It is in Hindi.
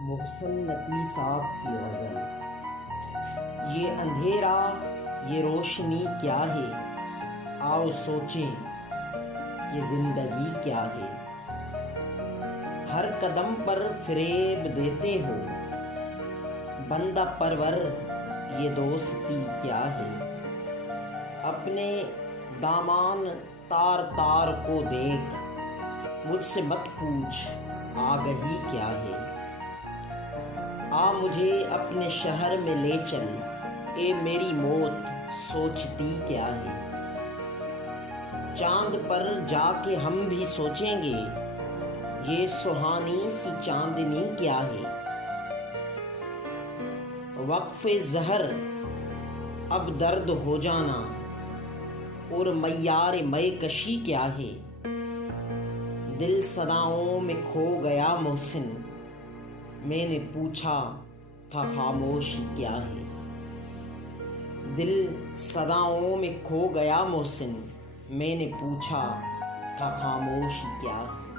मोहसिन नकवी साहब की गज़ल। ये अंधेरा ये रोशनी क्या है, आओ सोचें कि ज़िंदगी क्या है। हर कदम पर फ़रेब देते हो, बंदा परवर ये दोस्ती क्या है। अपने दामान तार तार को देख, मुझसे मत पूछ आगही क्या है। आ मुझे अपने शहर में ले चल, ए मेरी मौत सोचती क्या है। चांद पर जाके हम भी सोचेंगे, ये सुहानी सी चांदनी क्या है। वक्फ़े ज़हर अब दर्द हो जाना, और मय्यार मय कशी क्या है। दिल सदाओं में खो गया मोहसिन, मैंने पूछा था खामोशी क्या है। दिल सदाओं में खो गया मोहसिन, मैंने पूछा था खामोशी क्या है।